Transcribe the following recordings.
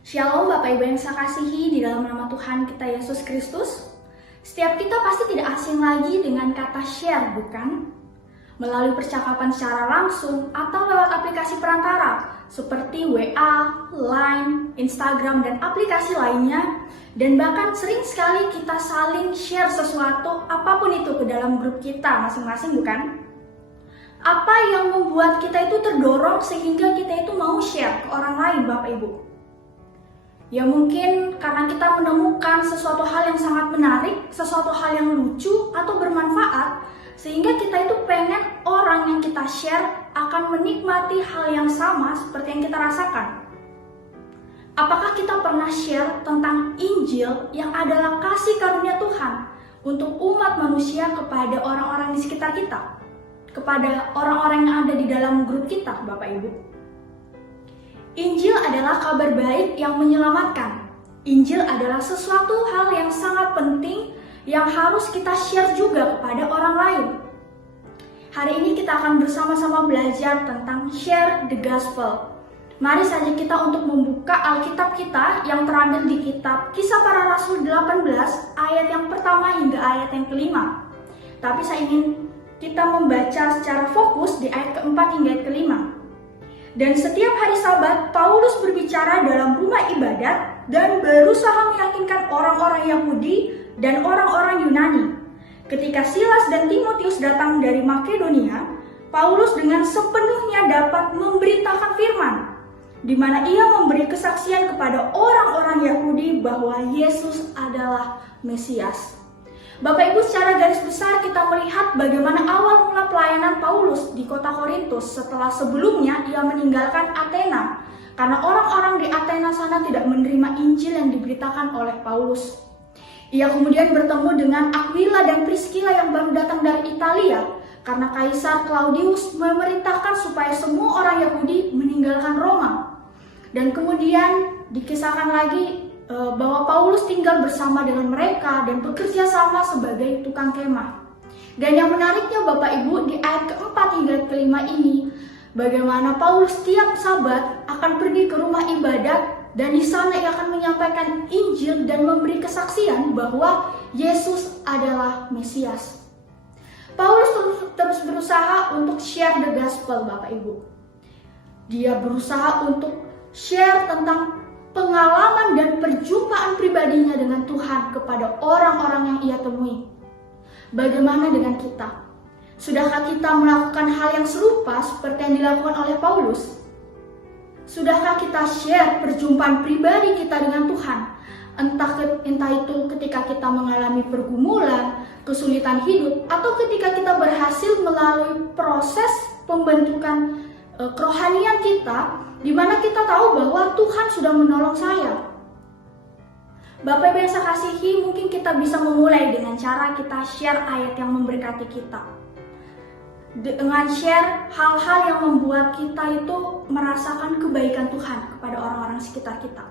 Shalom Bapak Ibu yang saya kasihi di dalam nama Tuhan kita Yesus Kristus. Setiap kita pasti tidak asing lagi dengan kata share, bukan? Melalui percakapan secara langsung atau lewat aplikasi perantara seperti WA, Line, Instagram, dan aplikasi lainnya. Dan bahkan sering sekali kita saling share sesuatu apapun itu ke dalam grup kita masing-masing, bukan? Apa yang membuat kita itu terdorong sehingga kita itu mau share ke orang lain, Bapak Ibu? Ya mungkin karena kita menemukan sesuatu hal yang sangat menarik, sesuatu hal yang lucu atau bermanfaat, sehingga kita itu pengen orang yang kita share akan menikmati hal yang sama seperti yang kita rasakan. Apakah kita pernah share tentang Injil yang adalah kasih karunia Tuhan untuk umat manusia kepada orang-orang di sekitar kita? Kepada orang-orang yang ada di dalam grup kita, Bapak Ibu? Injil adalah kabar baik yang menyelamatkan. Injil adalah sesuatu hal yang sangat penting yang harus kita share juga kepada orang lain. Hari ini kita akan bersama-sama belajar tentang share the gospel. Mari saja kita untuk membuka Alkitab kita yang terambil di kitab Kisah Para Rasul 18 ayat yang pertama hingga ayat yang kelima. Tapi saya ingin kita membaca secara fokus di ayat keempat hingga ayat kelima. Dan setiap hari Sabat, Paulus berbicara dalam rumah ibadat dan berusaha meyakinkan orang-orang Yahudi dan orang-orang Yunani. Ketika Silas dan Timotius datang dari Makedonia, Paulus dengan sepenuhnya dapat memberitakan firman, di mana ia memberi kesaksian kepada orang-orang Yahudi bahwa Yesus adalah Mesias. Bapak Ibu, secara garis besar kita melihat bagaimana awal mula pelayanan Paulus di kota Korintus setelah sebelumnya ia meninggalkan Athena karena orang-orang di Athena sana tidak menerima Injil yang diberitakan oleh Paulus. Ia kemudian bertemu dengan Aquila dan Priscilla yang baru datang dari Italia karena Kaisar Claudius memerintahkan supaya semua orang Yahudi meninggalkan Roma. Dan kemudian dikisahkan lagi bahwa Paulus tinggal bersama dengan mereka dan bekerja sama sebagai tukang kemah. Dan yang menariknya Bapak Ibu, di ayat keempat hingga kelima ini, bagaimana Paulus setiap Sabat akan pergi ke rumah ibadat dan di sana ia akan menyampaikan Injil dan memberi kesaksian bahwa Yesus adalah Mesias. Paulus terus berusaha untuk share the gospel, Bapak Ibu. Dia berusaha untuk share tentang pengalaman dan perjumpaan pribadinya dengan Tuhan kepada orang-orang yang ia temui. Bagaimana dengan kita? Sudahkah kita melakukan hal yang serupa seperti yang dilakukan oleh Paulus? Sudahkah kita share perjumpaan pribadi kita dengan Tuhan? Entah itu ketika kita mengalami pergumulan, kesulitan hidup, atau ketika kita berhasil melalui proses pembentukan kerohanian kita, di mana kita tahu bahwa Tuhan sudah menolong saya. Bapak Ibu yang saya kasihi, mungkin kita bisa memulai dengan cara kita share ayat yang memberkati kita. Dengan share hal-hal yang membuat kita itu merasakan kebaikan Tuhan kepada orang-orang sekitar kita.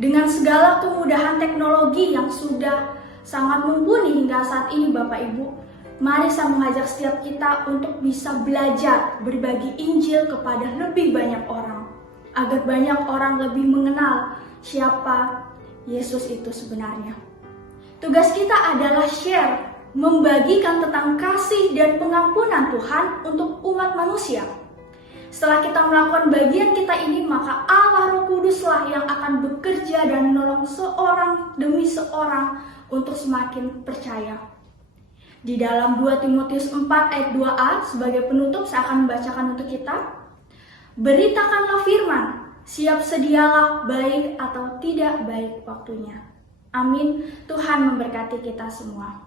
Dengan segala kemudahan teknologi yang sudah sangat mumpuni hingga saat ini Bapak Ibu, mari saya mengajak setiap kita untuk bisa belajar berbagi Injil kepada lebih banyak orang, agar banyak orang lebih mengenal siapa Yesus itu sebenarnya. Tugas kita adalah share, membagikan tentang kasih dan pengampunan Tuhan untuk umat manusia. Setelah kita melakukan bagian kita ini, maka Allah Roh Kuduslah yang akan bekerja dan menolong seorang demi seorang untuk semakin percaya. Di dalam 2 Timotius 4 ayat 2a sebagai penutup saya akan membacakan untuk kita. Beritakanlah firman, siap sedialah baik atau tidak baik waktunya. Amin. Tuhan memberkati kita semua.